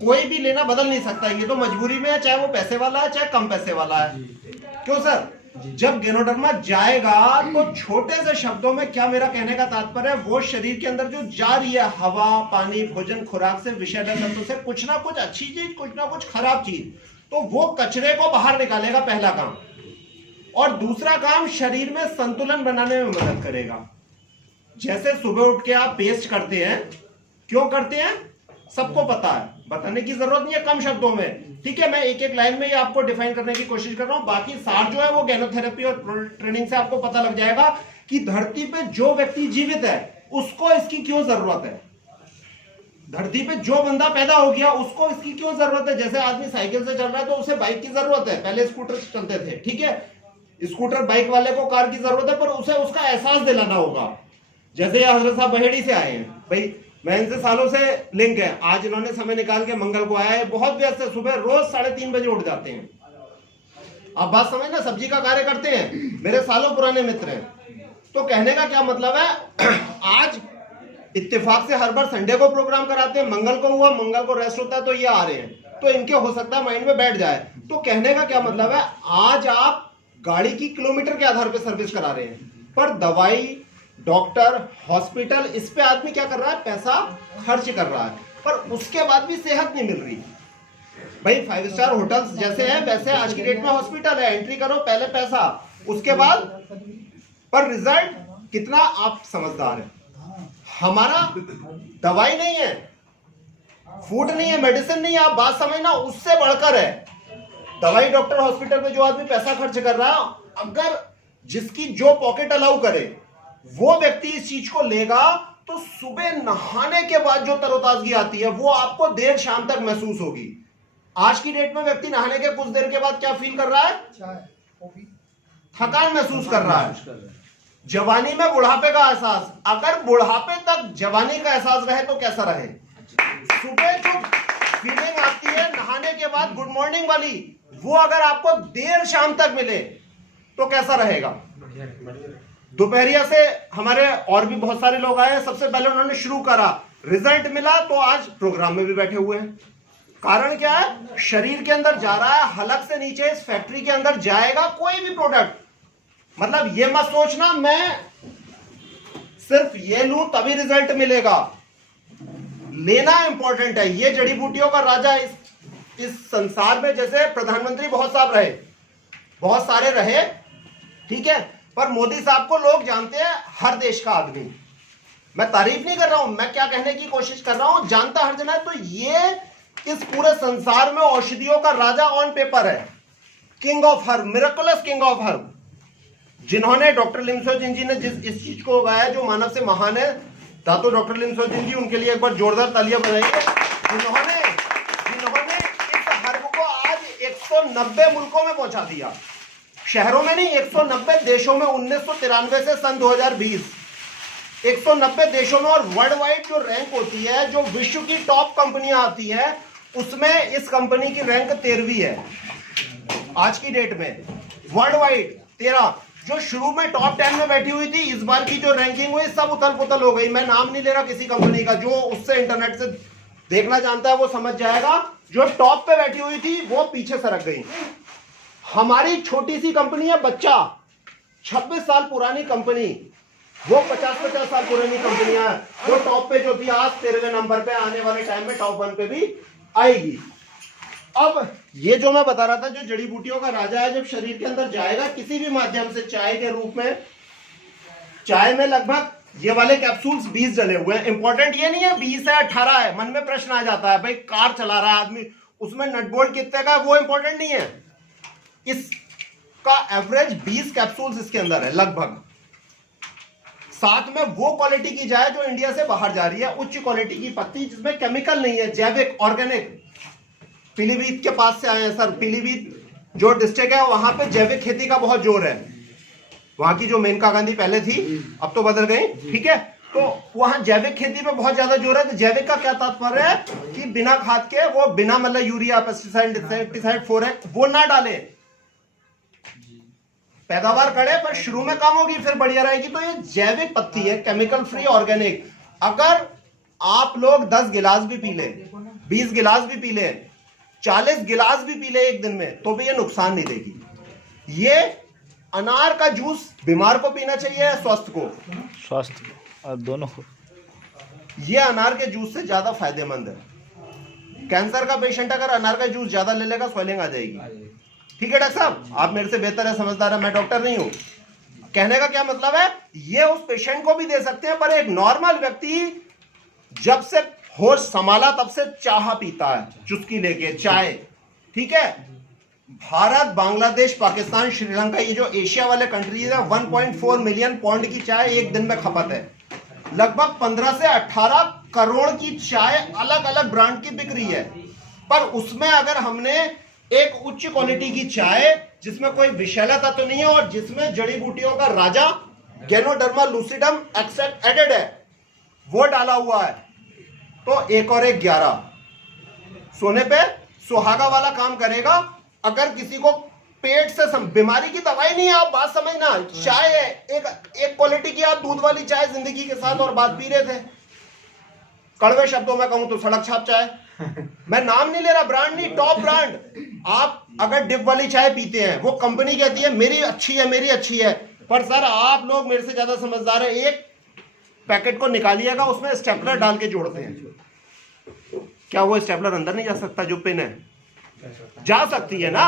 कोई भी लेना बदल नहीं सकता, ये तो मजबूरी में है, चाहे वो पैसे वाला है चाहे कम पैसे वाला है। क्यों सर? जब गैनोडर्मा जाएगा तो छोटे से शब्दों में क्या मेरा कहने का तात्पर्य है, वो शरीर के अंदर जो जा रही है हवा, पानी, भोजन, खुराक से, विषैले तत्व से, कुछ ना कुछ अच्छी चीज, कुछ ना कुछ खराब चीज, तो वो कचरे को बाहर निकालेगा, पहला काम। और दूसरा काम, शरीर में संतुलन बनाने में मदद करेगा। जैसे सुबह उठ के आप पेस्ट करते हैं, क्यों करते हैं सबको पता है, बताने की जरूरत नहीं है कम शब्दों में, ठीक है। मैं एक एक लाइन में ही आपको डिफाइन करने की कोशिश कर रहा हूं, बाकी सार जो है वो गैनोथेरेपी और ट्रेनिंग से आपको पता लग जाएगा कि धरती पे जो व्यक्ति जीवित है उसको इसकी क्यों जरूरत है। धरती पे जो बंदा पैदा हो गया उसको इसकी क्यों जरूरत है। जैसे आदमी साइकिल से चल रहा है तो उसे बाइक की जरूरत है, पहले स्कूटर से चलते थे, ठीक है। स्कूटर बाइक वाले को कार की जरूरत है, पर उसे उसका एहसास दिलाना होगा। जैसे हजरत साहब बहेड़ी से आए हैं, भाई मैं इनसे सालों से लिंक है, आज इन्होंने समय निकाल के मंगल को आया है, बहुत व्यस्त है, सुबह रोज 3:30 बजे उठ जाते हैं। आप बात समझ ना, सब्जी का कार्य करते हैं, मेरे सालों पुराने मित्र हैं। तो कहने का क्या मतलब है, आज इत्तेफाक से हर बार संडे को प्रोग्राम कराते हैं, मंगल को हुआ, मंगल को रेस्ट होता है तो ये आ रहे हैं, तो इनके हो सकता है माइंड में बैठ जाए। तो कहने का क्या मतलब है, आज आप गाड़ी की किलोमीटर के आधार पर सर्विस करा रहे हैं, पर दवाई, डॉक्टर, हॉस्पिटल, इस पे आदमी क्या कर रहा है, पैसा खर्च कर रहा है, पर उसके बाद भी सेहत नहीं मिल रही। भाई 5 स्टार होटल्स जैसे हैं वैसे आज की डेट में हॉस्पिटल है, एंट्री करो पहले पैसा, उसके बाद, पर रिजल्ट कितना, आप समझदार हैं। हमारा दवाई नहीं है, फूड नहीं है, मेडिसिन नहीं है, आप बात समझना, उससे बढ़कर है दवाई, डॉक्टर, हॉस्पिटल में जो आदमी पैसा खर्च कर रहा है, अगर जिसकी जो पॉकेट अलाउ करे वो व्यक्ति इस चीज को लेगा तो सुबह नहाने के बाद जो तरोताजगी आती है वो आपको देर शाम तक महसूस होगी। आज की डेट में व्यक्ति नहाने के कुछ देर के बाद क्या फील कर रहा है, थकान महसूस कर रहा है। जवानी में बुढ़ापे का एहसास, अगर बुढ़ापे तक जवानी का एहसास रहे तो कैसा रहे। सुबह जो फीलिंग आती है नहाने के बाद गुड मॉर्निंग वाली, वो अगर आपको देर शाम तक मिले तो कैसा रहेगा। दोपहरिया से हमारे और भी बहुत सारे लोग आए, सबसे पहले उन्होंने शुरू करा, रिजल्ट मिला तो आज प्रोग्राम में भी बैठे हुए हैं। कारण क्या है, शरीर के अंदर जा रहा है, हलक से नीचे इस फैक्ट्री के अंदर जाएगा कोई भी प्रोडक्ट। मतलब ये मत सोचना मैं सिर्फ ये लूं तभी रिजल्ट मिलेगा, लेना इंपॉर्टेंट है। ये जड़ी बूटियों का राजा इस संसार में, जैसे प्रधानमंत्री बहुत साहब रहे, बहुत सारे रहे, ठीक है, पर मोदी साहब को लोग जानते हैं, हर देश का आदमी। मैं तारीफ नहीं कर रहा हूं, मैं क्या कहने की कोशिश कर रहा हूं, जानता हर जना है। तो ये इस पूरे संसार में औषधियों का राजा ऑन पेपर है, king of herb, miraculous king of herb. जिन्होंने, डॉक्टर लिमसोजिन जी ने जिस इस चीज को उगाया जो मानव से महान है, दातो डॉक्टर लिमसोजिन जी, उनके लिए एक बार जोरदार तालियां बजाइए। जिन्होंने इस हर्ब को आज 190 मुल्कों में पहुंचा दिया, शहरों में नहीं, 190 देशों में, 1993 से सन 2020, 190 देशों में। और वर्ल्ड वाइड जो रैंक होती है, जो विश्व की टॉप कंपनियां आती है, उसमें इस कंपनी की रैंक 13वीं है आज की डेट में, वर्ल्ड वाइड 13। जो शुरू में टॉप 10 में बैठी हुई थी, इस बार की जो रैंकिंग हुई सब उथल पुथल हो गई। मैं नाम नहीं ले रहा किसी कंपनी का, जो उससे इंटरनेट से देखना जानता है वो समझ जाएगा। जो टॉप पे बैठी हुई थी वो पीछे सरक गई। हमारी छोटी सी कंपनी है बच्चा, 26 साल पुरानी कंपनी, वो 50-50 साल पुरानी कंपनियां हैं, वो टॉप पे जो थी आज 13वें नंबर पे, आने वाले टाइम में टॉप 1 पे भी आएगी। अब ये जो मैं बता रहा था, जो जड़ी बूटियों का राजा है, जब शरीर के अंदर जाएगा किसी भी माध्यम से, चाय के रूप में, चाय में लगभग ये वाले कैप्सूल्स 20 डले हुए हैं। इंपॉर्टेंट ये नहीं है 20 है 18 है, मन में प्रश्न आ जाता है, भाई कार चला रहा है आदमी, उसमें नट बोल्ट कितने का है, वो इंपॉर्टेंट नहीं है। इसका एवरेज 20 कैप्सूल्स इसके अंदर है लगभग। साथ में वो क्वालिटी की चाय जो इंडिया से बाहर जा रही है, उच्च क्वालिटी की पत्ती, जिसमें केमिकल नहीं है, जैविक, ऑर्गेनिक। पीलीभीत के पास से आए हैं सर, पीलीभीत जो डिस्ट्रिक्ट है वहां पे जैविक खेती का बहुत जोर है। वहां की जो मेनका गांधी पहले थी, अब तो बदल गई, ठीक है, तो वहां जैविक खेती पे बहुत ज्यादा जोर है। तो जैविक का क्या तात्पर्य है कि बिना खाद के, वो बिना मतलब यूरिया, पेस्टिसाइड, इंसेक्टिसाइड, फोरेट वो ना डाले, पैदावार करे, पर शुरू में कम होगी फिर बढ़िया रहेगी। तो ये जैविक पत्ती है, केमिकल फ्री, ऑर्गेनिक। अगर आप लोग 10 गिलास भी पी लें, 20 गिलास भी पी लें, 40 गिलास भी पी लें एक दिन में, तो भी ये नुकसान नहीं देगी। ये अनार का जूस बीमार को पीना चाहिए या स्वस्थ को? स्वास्थ्य और दोनों को। ये अनार के जूस से ज्यादा फायदेमंद है। कैंसर का पेशेंट अगर अनार का जूस ज्यादा ले लेगा, स्वेलिंग आ जाएगी। ठीक है डॉक्टर साहब, आप मेरे से बेहतर है, समझदार है, मैं डॉक्टर नहीं हूं। कहने का क्या मतलब है, ये उस पेशेंट को भी दे सकते हैं, पर एक नॉर्मल व्यक्ति जब से होश संभाला तब से चाह पीता है, चुस्की लेके चाय। ठीक है, भारत, बांग्लादेश, पाकिस्तान, श्रीलंका, ये जो एशिया वाले कंट्रीज है, 1.4 मिलियन पौंड की चाय एक दिन में खपत है। लगभग 15 से 18 करोड़ की चाय अलग अलग ब्रांड की बिक रही है। पर उसमें अगर हमने एक उच्च क्वालिटी की चाय जिसमें कोई विषैला तत्व नहीं है और जिसमें जड़ी बूटियों का राजा गैनोडर्मा लूसिडम एक्सट्रैक्ट एडेड है, वो डाला हुआ है, तो 1 और 1 11 सोने पे सुहागा वाला काम करेगा। अगर किसी को पेट से बीमारी की दवाई नहीं है, आप बात समझना, चाय है एक क्वालिटी की, आप दूध वाली चाय जिंदगी के साथ और बात पी रहे थे। कड़वे शब्दों में कहूं तो सड़क छाप चाय, मैं नाम नहीं ले रहा, ब्रांड नहीं, टॉप ब्रांड। आप अगर डिप वाली चाय पीते हैं, वो कंपनी कहती है मेरी अच्छी है, मेरी अच्छी है, पर सर आप लोग मेरे से ज्यादा समझदार है। एक पैकेट को निकालिएगा, उसमें स्टेपलर डाल के जोड़ते हैं। क्या वो स्टेपलर अंदर नहीं जा सकता? जो पिन है जा सकती है ना।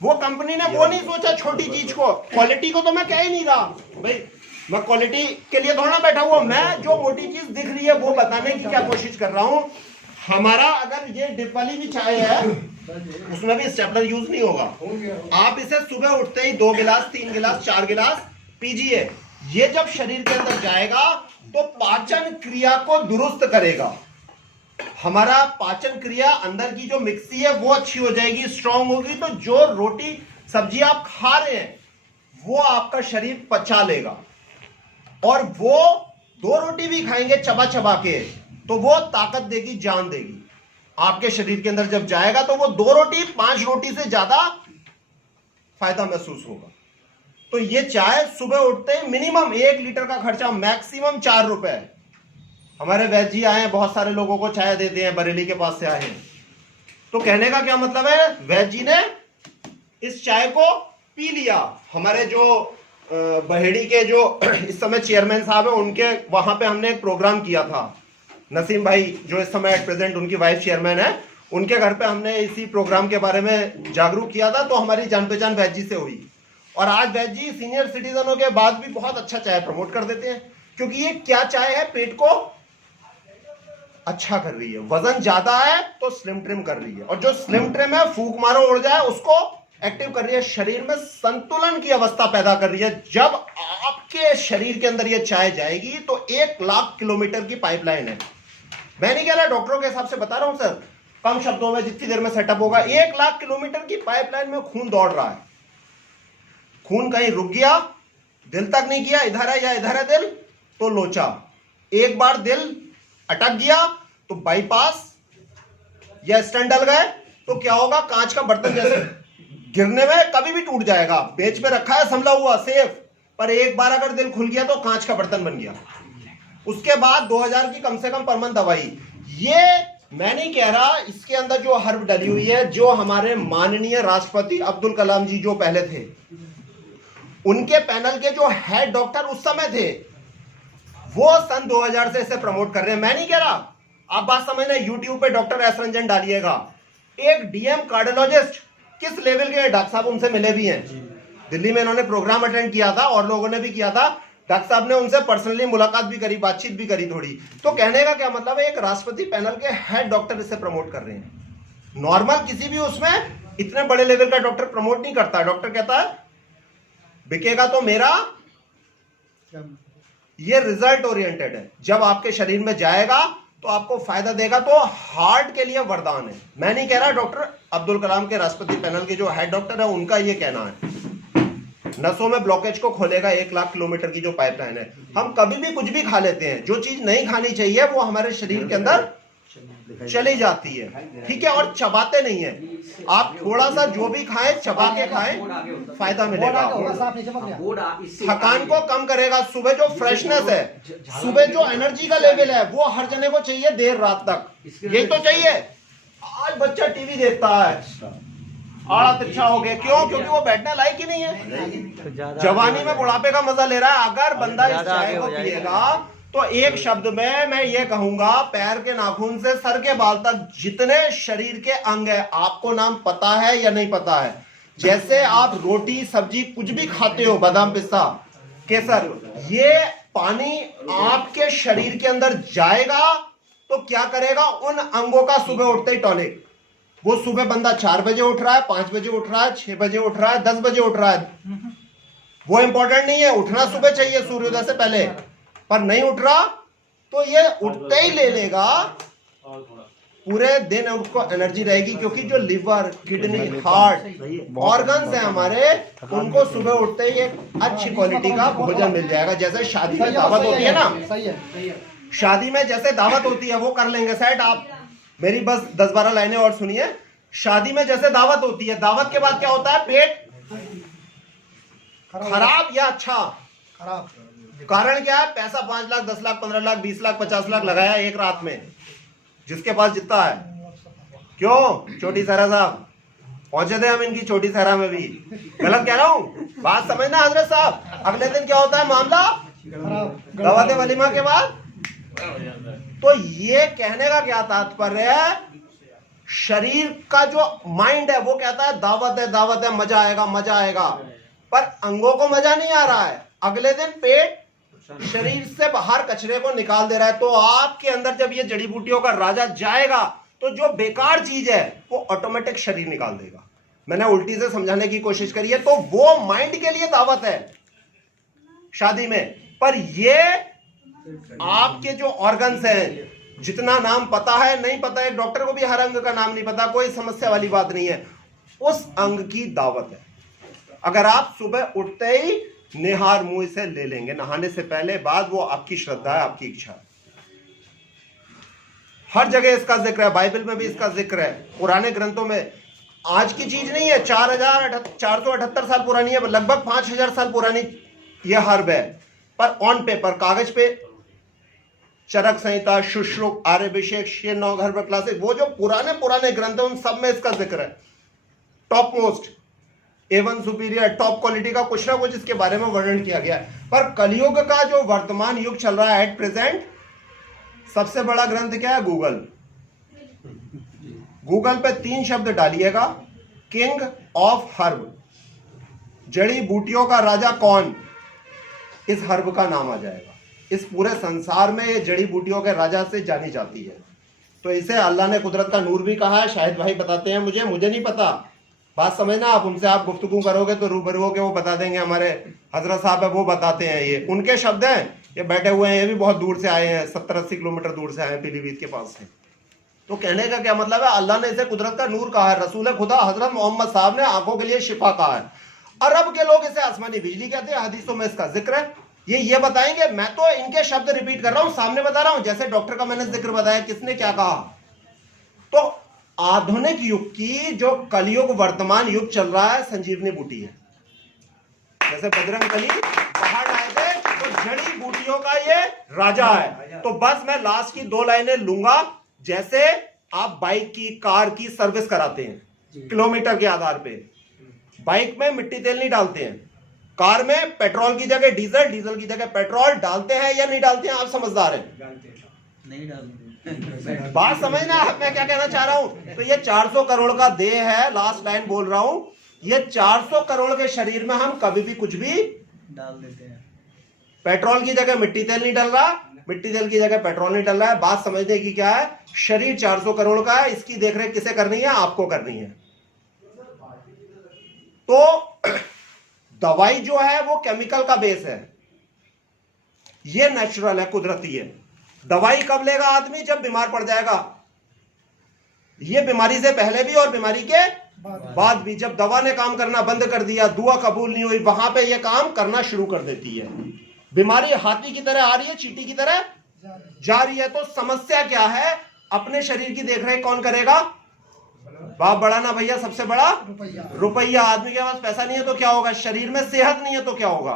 वो कंपनी ने वो नहीं सोचा छोटी चीज को, क्वालिटी को तो मैं कह ही नहीं रहा भाई, मैं क्वालिटी के लिए थोड़ा बैठा हुआ, मैं जो मोटी चीज दिख रही है वो बताने की क्या कोशिश कर रहा हूं। हमारा अगर ये डिप वाली भी चाय है, उसमें भी स्टेपलर यूज नहीं होगा। आप इसे सुबह उठते ही 2 गिलास, 3 गिलास, 4 गिलास पीजिए। ये जब शरीर के अंदर जाएगा तो पाचन क्रिया को दुरुस्त करेगा। हमारा पाचन क्रिया, अंदर की जो मिक्सी है वो अच्छी हो जाएगी, स्ट्रांग होगी, तो जो रोटी सब्जी आप खा रहे हैं वो आपका शरीर पचा लेगा। और वो 2 रोटी भी खाएंगे चबा चबा के, तो वो ताकत देगी, जान देगी आपके शरीर के अंदर। जब जाएगा तो वो 2 रोटी 5 रोटी से ज्यादा फायदा महसूस होगा। तो ये चाय सुबह उठते ही मिनिमम 1 लीटर का खर्चा, मैक्सिमम 4 रुपए। हमारे वैद्य जी आए हैं, बहुत सारे लोगों को चाय देते हैं, बरेली के पास से आए हैं। तो कहने का क्या मतलब है, वैद्य जी ने इस चाय को पी लिया। हमारे जो बहेड़ी के जो इस समय चेयरमैन साहब है, उनके वहां पे हमने एक प्रोग्राम किया था। नसीम भाई जो इस समय एट प्रेजेंट उनकी वाइस चेयरमैन है, उनके घर पे हमने इसी प्रोग्राम के बारे में जागरूक किया था। तो हमारी जान पहचान वैद्य जी से हुई, और आज वैद्य जी सीनियर सिटीजनों के बाद भी बहुत अच्छा चाय प्रमोट कर देते हैं। क्योंकि ये क्या चाय है, पेट को अच्छा कर रही है। वजन ज्यादा है तो स्लिम ट्रिम कर रही है, और जो स्लिम ट्रिम है, फूक मारो उड़ जाए, उसको एक्टिव कर रही है, शरीर में संतुलन की अवस्था पैदा कर रही है। जब आपके शरीर के अंदर ये चाय जाएगी तो 1 लाख किलोमीटर की पाइपलाइन है। मैं नहीं कह रहा, डॉक्टरों के हिसाब से बता रहा हूं सर, कम शब्दों में जितनी देर में सेटअप होगा, 1 लाख किलोमीटर की पाइपलाइन में खून दौड़ रहा है। खून कहीं रुक गया, दिल तक नहीं किया, इधर है या इधर है दिल, तो लोचा। एक बार दिल अटक गया तो बाईपास या स्टंट डल गए तो क्या होगा, कांच का बर्तन जैसे गिरने में कभी भी टूट जाएगा। बेंच पे रखा है संभला हुआ सेफ, पर एक बार अगर दिल खुल गया तो कांच का बर्तन बन गया। उसके बाद 2000 की कम से कम पर मंथ दवाई। ये मैं नहीं कह रहा, इसके अंदर जो हर्ब डली हुई है, जो हमारे माननीय राष्ट्रपति अब्दुल कलाम जी जो पहले थे, उनके पैनल के जो हेड डॉक्टर उस समय थे, वो सन 2000 से इसे प्रमोट कर रहे हैं। मैं नहीं कह रहा, आप बात समझना, यूट्यूब पे डॉक्टर एस रंजन डालिएगा। एक डीएम कार्डियोलॉजिस्ट किस लेवल के डॉक्टर साहब उनसे मिले भी हैं। दिल्ली में इन्होंने प्रोग्राम अटेंड किया था और लोगों ने भी किया था। डॉक्टर साहब ने उनसे पर्सनली मुलाकात भी करी, बातचीत भी करी थोड़ी। तो कहने का क्या मतलब है, एक राष्ट्रपति पैनल के हेड डॉक्टर इसे प्रमोट कर रहे हैं। नॉर्मल किसी भी उसमें इतने बड़े लेवल का डॉक्टर प्रमोट नहीं करता। डॉक्टर कहता है बिकेगा तो मेरा, ये रिजल्ट ओरिएंटेड है। जब आपके शरीर में जाएगा तो आपको फायदा देगा, तो हार्ट के लिए वरदान है। मैं नहीं कह रहा, डॉक्टर अब्दुल कलाम के राष्ट्रपति पैनल के जो हेड डॉक्टर है उनका ये कहना है। नसों में ब्लॉकेज को खोलेगा, 1 लाख किलोमीटर की जो पाइपलाइन है। हम कभी भी कुछ भी खा लेते हैं, जो चीज नहीं खानी चाहिए वो हमारे शरीर के अंदर चली जाती है, ठीक है। और चबाते नहीं है, आप थोड़ा सा जो भी खाएं चबा के खाएं, फायदा मिलेगा। थकान को कम करेगा, सुबह जो फ्रेशनेस है, सुबह जो एनर्जी का लेवल है, वो हर जने को चाहिए देर रात तक, यही तो चाहिए। आज बच्चा टीवी देखता है, आड़ा तिरछा हो गया, क्यों? क्योंकि वो बैठने लायक ही नहीं है। जवानी में बुढ़ापे का मजा ले रहा है। अगर बंदा इस चाय को पिएगा तो एक शब्द में मैं ये कहूंगा, पैर के नाखून से सर के बाल तक जितने शरीर के अंग है, आपको नाम पता है या नहीं पता है? जैसे आप रोटी सब्जी कुछ भी खाते हो, बादाम पिस्ता केसर, ये पानी आपके शरीर के अंदर जाएगा तो क्या करेगा? उन अंगों का सुबह उठते ही टॉनिक। वो सुबह बंदा 4 बजे उठ रहा है, 5 बजे उठ रहा है, 6 बजे उठ रहा है, 10 बजे उठ रहा है, वो इंपॉर्टेंट नहीं है। उठना सुबह चाहिए सूर्योदय से पहले, पर नहीं उठ रहा तो ये उठते ही ले लेगा, पूरे दिन उसको एनर्जी रहेगी। क्योंकि जो लिवर, किडनी, हार्ट ऑर्गन्स हैं हमारे, उनको सुबह उठते ही एक अच्छी क्वालिटी का भोजन मिल जाएगा। जैसे शादी में दावत होती है ना, शादी में जैसे दावत होती है, वो कर लेंगे सेट। आप मेरी बस 10-12 लाइनें और सुनिए। शादी में जैसे दावत होती है, दावत के बाद क्या होता है? पेट खराब या अच्छा? खराब। कारण क्या है? पैसा 5 लाख, 10 लाख, 15 लाख, 20 लाख, 50 लाख लगाया एक रात में, जिसके पास जितना है। क्यों? छोटी सहरा साहब पहुंचे थे हम इनकी छोटी सहरा में भी। गलत कह रहा हूं? बात समझना हजरत साहब। अगले दिन क्या होता है मामला? दावत वलीमा के बाद। तो ये कहने का क्या तात्पर्य है? शरीर का जो माइंड है वो कहता है दावत है, दावत है, मजा आएगा, मजा आएगा, पर अंगों को मजा नहीं आ रहा है। अगले दिन पेट शरीर से बाहर कचरे को निकाल दे रहा है। तो आपके अंदर जब ये जड़ी बूटियों का राजा जाएगा तो जो बेकार चीज है वो ऑटोमेटिक शरीर निकाल देगा। मैंने उल्टी से समझाने की कोशिश करी है। तो वो माइंड के लिए दावत है शादी में, पर ये आपके जो ऑर्गन्स हैं, जितना नाम पता है नहीं पता है, डॉक्टर को भी हर अंग का नाम नहीं पता, कोई समस्या वाली बात नहीं है, उस अंग की दावत है। अगर आप सुबह उठते ही निहार मुंह से ले लेंगे, नहाने से पहले बाद, वो आपकी श्रद्धा है, आपकी इच्छा है। हर जगह इसका जिक्र है, बाइबल में भी इसका जिक्र है, पुराने ग्रंथों में। आज की चीज नहीं है, 4,478 साल पुरानी है, लगभग 5,000 साल पुरानी यह हर्ब है। पर ऑन पेपर, कागज पे चरक संहिता, शुश्रुत, आर्यभिषेक, शेर नौ हर्ब क्लासिक, वो जो पुराने पुराने ग्रंथ है उन सब में इसका जिक्र है। Top most, A one superior, top quality का कुछ ना कुछ इसके बारे में वर्णन किया गया है। पर कलयुग का जो वर्तमान युग चल रहा है एट प्रेजेंट, सबसे बड़ा ग्रंथ क्या है? गूगल। गूगल पे 3 शब्द डालिएगा, किंग ऑफ हर्ब, जड़ी बूटियों का राजा कौन, इस हर्ब का नाम आ जाएगा। इस पूरे संसार में ये जड़ी बूटियों के राजा से जानी जाती है। तो इसे अल्लाह ने कुदरत का नूर भी कहा है। शाहिद भाई बताते हैं, मुझे नहीं पता, बात समझना। आप उनसे आप गुफ्तगू करोगे तो रूबरू होके वो बता देंगे। हमारे हजरत साहब है वो बताते हैं, ये उनके शब्द हैं, ये बैठे हुए हैं, ये भी बहुत दूर से आए हैं, 70-80 किलोमीटर दूर से आए हैं, पीलीभीत के पास से। तो कहने का क्या मतलब है? अल्लाह ने इसे कुदरत का नूर कहा है। रसूल खुदा हजरत मोहम्मद साहब ने आंखों के लिए शिफा कहा है। अरब के लोग इसे आसमानी बिजली कहते हैं, हदीसों में इसका जिक्र है। ये बताएंगे, मैं तो इनके शब्द रिपीट कर रहा हूं, सामने बता रहा हूं। जैसे डॉक्टर का मैंने जिक्र बताया, किसने क्या कहा। तो आधुनिक युग की जो कलयुग वर्तमान युग चल रहा है, संजीवनी बूटी है। जैसे बजरंग बली पहाड़ आए थे, तो जड़ी बूटियों का ये राजा है। तो बस मैं लास्ट की 2 लाइनें लूंगा। जैसे आप बाइक की, कार की सर्विस कराते हैं किलोमीटर के आधार पे, बाइक में मिट्टी तेल नहीं डालते हैं, कार में पेट्रोल की जगह डीजल, डीजल की जगह पेट्रोल डालते हैं या नहीं डालते हैं? आप समझदार हैं, नहीं डालते। बात समझना मैं क्या कहना चाह रहा हूं। तो ये 400 करोड़ का देह है, लास्ट लाइन बोल रहा हूं। ये 400 करोड़ के शरीर में हम कभी भी कुछ भी डाल देते हैं। पेट्रोल की जगह मिट्टी तेल नहीं डल रहा, मिट्टी तेल की जगह पेट्रोल नहीं डल रहा है। बात समझने की क्या है? शरीर 400 करोड़ का है, इसकी देखरेख किसे करनी है? आपको करनी है। तो दवाई जो है वो केमिकल का बेस है, ये नेचुरल है, कुदरती है। दवाई कब लेगा आदमी? जब बीमार पड़ जाएगा। ये बीमारी से पहले भी और बीमारी के बाद भी। जब दवा ने काम करना बंद कर दिया, दुआ कबूल नहीं हुई, वहां पे ये काम करना शुरू कर देती है। बीमारी हाथी की तरह आ रही है, चींटी की तरह जा रही है। तो समस्या क्या है? अपने शरीर की देखरेख कौन करेगा? बाप बड़ा ना भैया, सबसे बड़ा रुपया। आदमी के पास पैसा नहीं है तो क्या होगा? शरीर में सेहत नहीं है तो क्या होगा?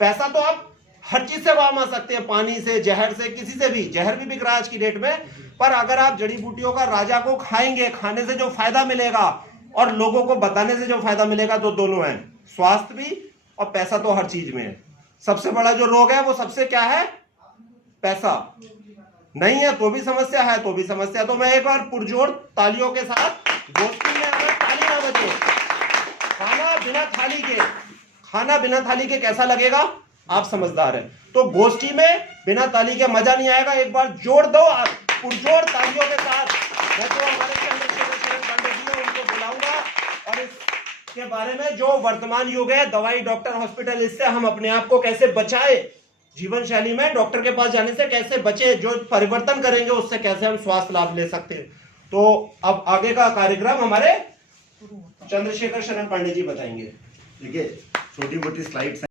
पैसा तो आप हर चीज से कमा सकते हैं, पानी से, जहर से, किसी से भी। जहर भी बिक रहा है आज की डेट में। पर अगर आप जड़ी बूटियों का राजा को खाएंगे, खाने से जो फायदा मिलेगा और लोगों को बताने से जो फायदा मिलेगा, तो दोनों है। स्वास्थ्य भी और पैसा तो हर चीज में है। सबसे बड़ा जो रोग है वो सबसे क्या है? पैसा। नहीं है तो भी समस्या, है तो भी समस्या। तो मैं एक बार पुरजोर तालियों के साथ गोष्ठी में अगर ताली ना बजे, खाना बिना थाली के कैसा लगेगा? आप समझदार हैं। तो गोष्ठी में बिना ताली के मजा नहीं आएगा। एक बार जोड़ दो पुरजोर तालियों के साथ। मैं तो हमारे चंद्रशेखर शरण पंडित जी हैं, उनको बुलाऊंगा और इसके बारे में जो वर्तमान युग है, दवाई, डॉक्टर, हॉस्पिटल, इससे हम अपने आप को कैसे बचाए, जीवन शैली में डॉक्टर के पास जाने से कैसे बचे, जो परिवर्तन करेंगे उससे कैसे हम स्वास्थ्य लाभ ले सकते हैं। तो अब आगे का कार्यक्रम हमारे चंद्रशेखर शरण पंडित जी बताएंगे। देखिए, छोटी मोटी स्लाइड्स